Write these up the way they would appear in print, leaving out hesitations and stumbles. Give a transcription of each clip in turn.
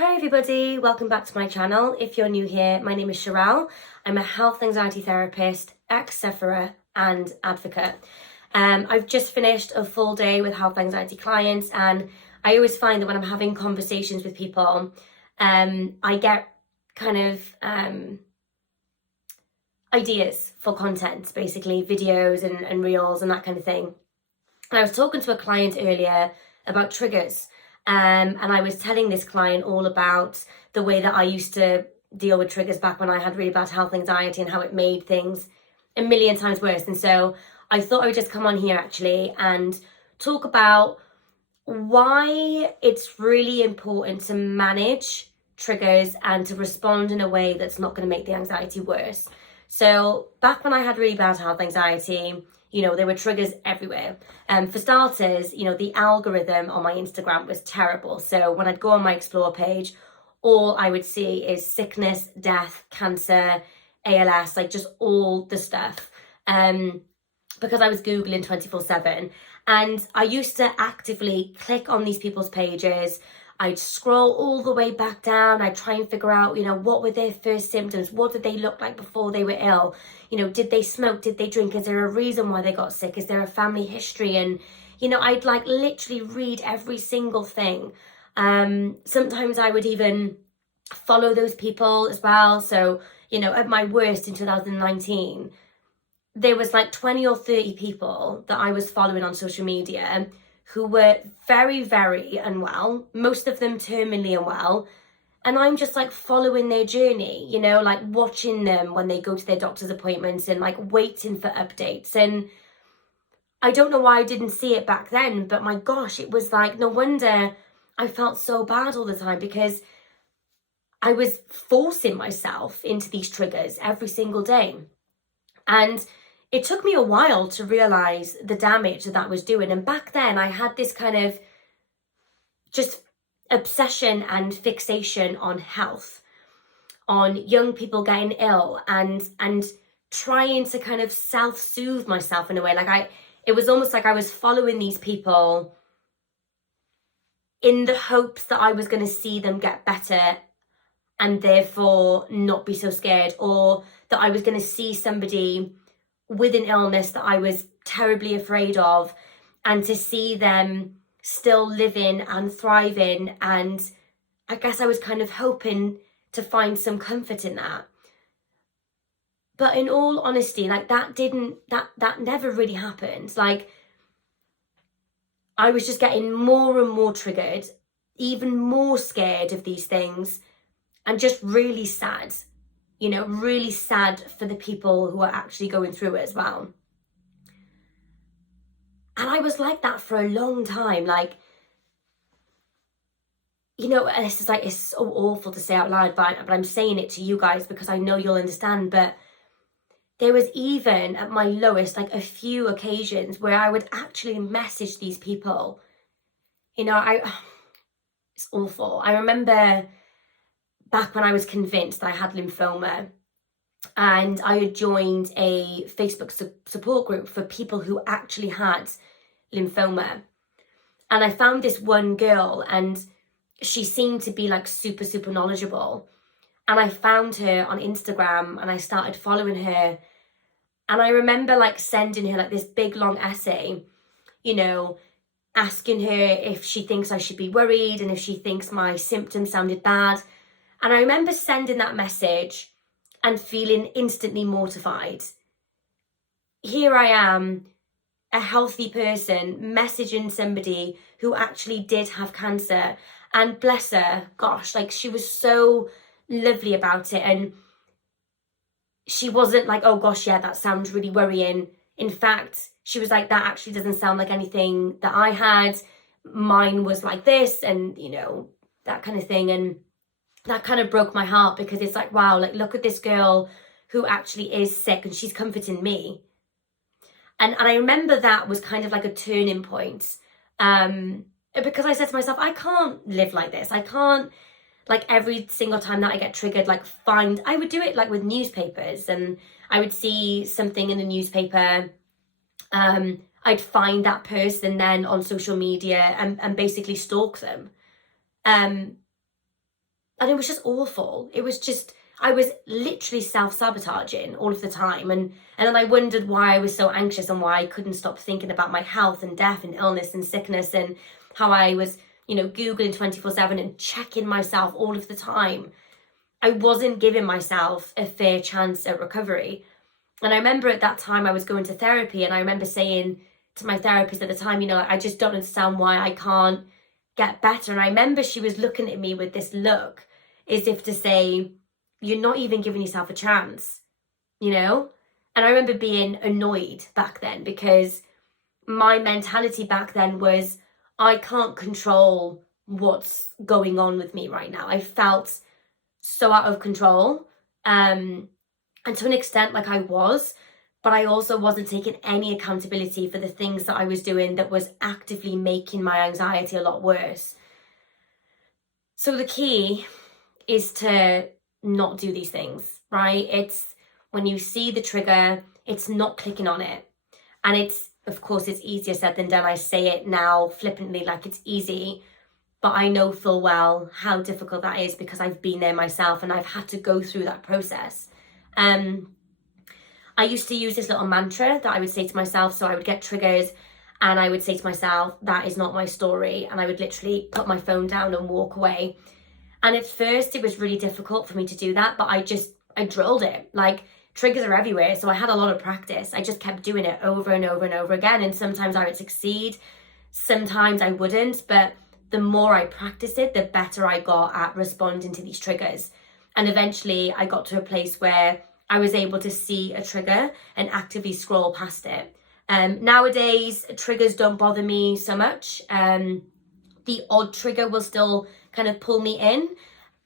Hi everybody, welcome back to my channel. If you're new here, my name is Sharelle. I'm a health anxiety therapist, ex-sufferer and advocate. I've just finished a full day with health anxiety clients, and I always find that when I'm having conversations with people, I get kind of ideas for content, basically videos and reels and that kind of thing. And I was talking to a client earlier about triggers. And I was telling this client all about the way that I used to deal with triggers back when I had really bad health anxiety and how it made things a million times worse. And so I thought I would just come on here actually and talk about why it's really important to manage triggers and to respond in a way that's not going to make the anxiety worse. So back when I had really bad health anxiety, there were triggers everywhere. For starters, the algorithm on my Instagram was terrible. So when I'd go on my explore page, all I would see is sickness, death, cancer, ALS, like just all the stuff. Because I was Googling 24/7. And I used to actively click on these people's pages. I'd scroll all the way back down. I'd try and figure out, what were their first symptoms? What did they look like before they were ill? Did they smoke? Did they drink? Is there a reason why they got sick? Is there a family history? And, I'd like literally read every single thing. Sometimes I would even follow those people as well. So, at my worst in 2019, there was like 20 or 30 people that I was following on social media who were very, very unwell, most of them terminally unwell. And I'm just like following their journey, like watching them when they go to their doctor's appointments and like waiting for updates. And I don't know why I didn't see it back then, but my gosh, it was like, no wonder I felt so bad all the time, because I was forcing myself into these triggers every single day. And it took me a while to realize the damage that was doing. And back then I had this kind of just obsession and fixation on health, on young people getting ill, and trying to kind of self-soothe myself in a way. It was almost like I was following these people in the hopes that I was going to see them get better and therefore not be so scared, or that I was going to see somebody with an illness that I was terribly afraid of, and to see them still living and thriving. And I guess I was kind of hoping to find some comfort in that. But in all honesty, that never really happened. I was just getting more and more triggered, even more scared of these things, and just really sad. Really sad for the people who are actually going through it as well. And I was like that for a long time. This is it's so awful to say out loud, but I'm saying it to you guys because I know you'll understand. But there was even at my lowest, a few occasions where I would actually message these people. It's awful. I remember back when I was convinced I had lymphoma, and I had joined a Facebook support group for people who actually had lymphoma. And I found this one girl, and she seemed to be super, super knowledgeable. And I found her on Instagram and I started following her. And I remember sending her this big long essay, asking her if she thinks I should be worried and if she thinks my symptoms sounded bad. And I remember sending that message and feeling instantly mortified. Here I am, a healthy person, messaging somebody who actually did have cancer. And bless her, gosh, she was so lovely about it. And she wasn't oh gosh, yeah, that sounds really worrying. In fact, she was that actually doesn't sound like anything that I had. Mine was like this, and, that kind of thing. And that kind of broke my heart, because it's wow, look at this girl who actually is sick and she's comforting me. And I remember that was kind of a turning point, because I said to myself, I can't live like this. I can't, every single time that I get triggered, I would do it with newspapers, and I would see something in the newspaper. I'd find that person then on social media and basically stalk them. and it was just awful. It was just, I was literally self-sabotaging all of the time. And then I wondered why I was so anxious and why I couldn't stop thinking about my health and death and illness and sickness, and how I was, Googling 24/7 and checking myself all of the time. I wasn't giving myself a fair chance at recovery. And I remember at that time I was going to therapy, and I remember saying to my therapist at the time, I just don't understand why I can't get better. And I remember she was looking at me with this look as if to say, you're not even giving yourself a chance, And I remember being annoyed back then, because my mentality back then was, I can't control what's going on with me right now. I felt so out of control. And to an extent, like I was, but I also wasn't taking any accountability for the things that I was doing that was actively making my anxiety a lot worse. So the key is to not do these things, right? It's when you see the trigger, it's not clicking on it. And of course, it's easier said than done. I say it now flippantly like it's easy, but I know full well how difficult that is, because I've been there myself and I've had to go through that process. I used to use this little mantra that I would say to myself. So I would get triggers and I would say to myself, that is not my story. And I would literally put my phone down and walk away. And at first it was really difficult for me to do that, but I drilled it. Like, triggers are everywhere. So I had a lot of practice. I just kept doing it over and over and over again. And sometimes I would succeed, sometimes I wouldn't. But the more I practiced it, the better I got at responding to these triggers. And eventually I got to a place where I was able to see a trigger and actively scroll past it. Nowadays, triggers don't bother me so much. The odd trigger will still kind of pull me in.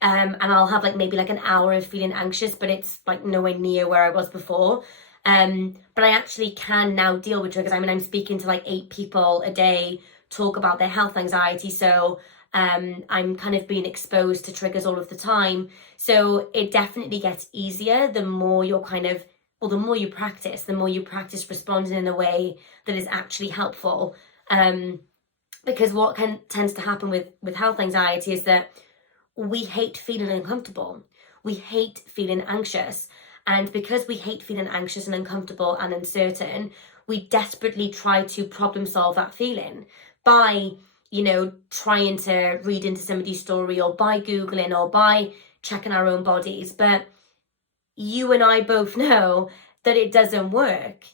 And I'll have maybe an hour of feeling anxious, but it's nowhere near where I was before. But I actually can now deal with triggers. I mean, I'm speaking to 8 people a day, talk about their health anxiety. So I'm kind of being exposed to triggers all of the time. So it definitely gets easier the more you're the more you practice responding in a way that is actually helpful. Because what tends to happen with health anxiety is that we hate feeling uncomfortable. We hate feeling anxious. And because we hate feeling anxious and uncomfortable and uncertain, we desperately try to problem solve that feeling by, trying to read into somebody's story, or by Googling, or by checking our own bodies. But you and I both know that it doesn't work.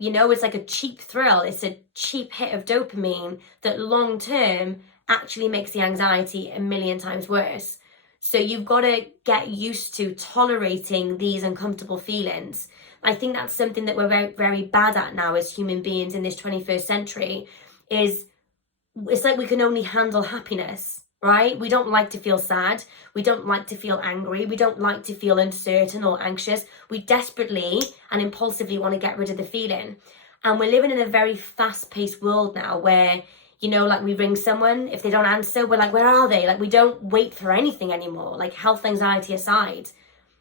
It's like a cheap thrill. It's a cheap hit of dopamine that long term actually makes the anxiety a million times worse. So you've got to get used to tolerating these uncomfortable feelings. I think that's something that we're very, very bad at now as human beings in this 21st century. It's like we can only handle happiness, right? We don't like to feel sad. We don't like to feel angry. We don't like to feel uncertain or anxious. We desperately and impulsively want to get rid of the feeling. And we're living in a very fast-paced world now where, we ring someone, if they don't answer, we're like, where are they? We don't wait for anything anymore, health anxiety aside.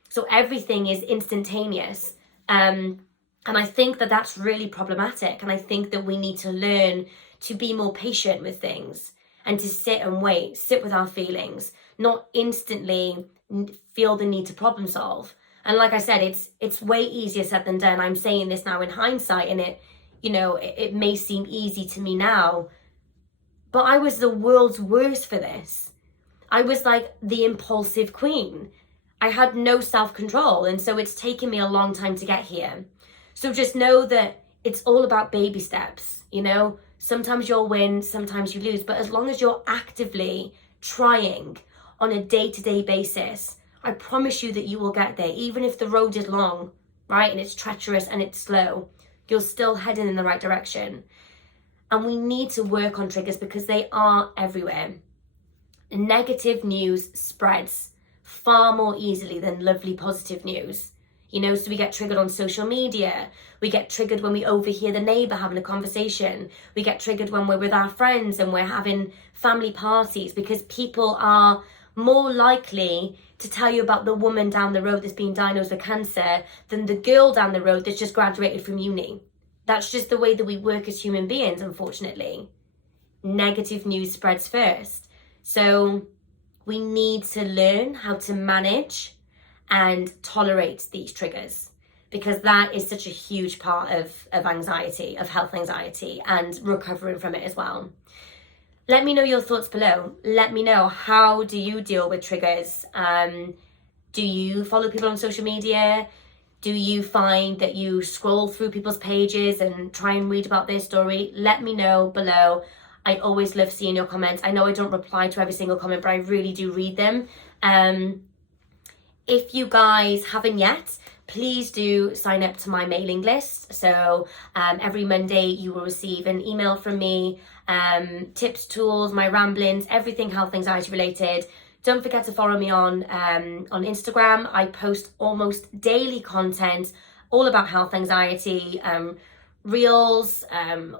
So everything is instantaneous. And I think that that's really problematic. And I think that we need to learn to be more patient with things and to sit and wait, sit with our feelings, not instantly feel the need to problem solve. And like I said, it's way easier said than done. I'm saying this now in hindsight, and it may seem easy to me now, but I was the world's worst for this. I was like the impulsive queen. I had no self-control, and so it's taken me a long time to get here. So just know that it's all about baby steps, Sometimes you'll win, sometimes you lose, but as long as you're actively trying on a day-to-day basis, I promise you that you will get there. Even if the road is long, right, and it's treacherous and it's slow, you're still heading in the right direction. And we need to work on triggers because they are everywhere. Negative news spreads far more easily than lovely positive news. So we get triggered on social media. We get triggered when we overhear the neighbour having a conversation. We get triggered when we're with our friends and we're having family parties, because people are more likely to tell you about the woman down the road that's been diagnosed with cancer than the girl down the road that's just graduated from uni. That's just the way that we work as human beings, unfortunately. Negative news spreads first. So we need to learn how to manage and tolerate these triggers, because that is such a huge part of anxiety, of health anxiety, and recovering from it as well. Let me know your thoughts below. Let me know, how do you deal with triggers? Do you follow people on social media? Do you find that you scroll through people's pages and try and read about their story? Let me know below. I always love seeing your comments. I know I don't reply to every single comment, but I really do read them. If you guys haven't yet, please do sign up to my mailing list. So every Monday you will receive an email from me, tips, tools, my ramblings, everything health anxiety related. Don't forget to follow me on Instagram. I post almost daily content all about health anxiety, reels,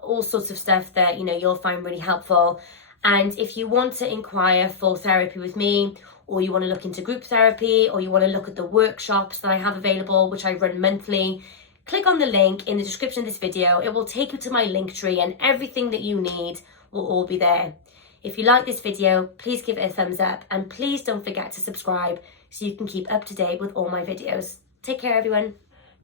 all sorts of stuff that you'll find really helpful. And if you want to inquire for therapy with me, or you want to look into group therapy, or you want to look at the workshops that I have available, which I run monthly, click on the link in the description of this video. It will take you to my link tree, and everything that you need will all be there. If you like this video, please give it a thumbs up, and please don't forget to subscribe so you can keep up to date with all my videos. Take care, everyone.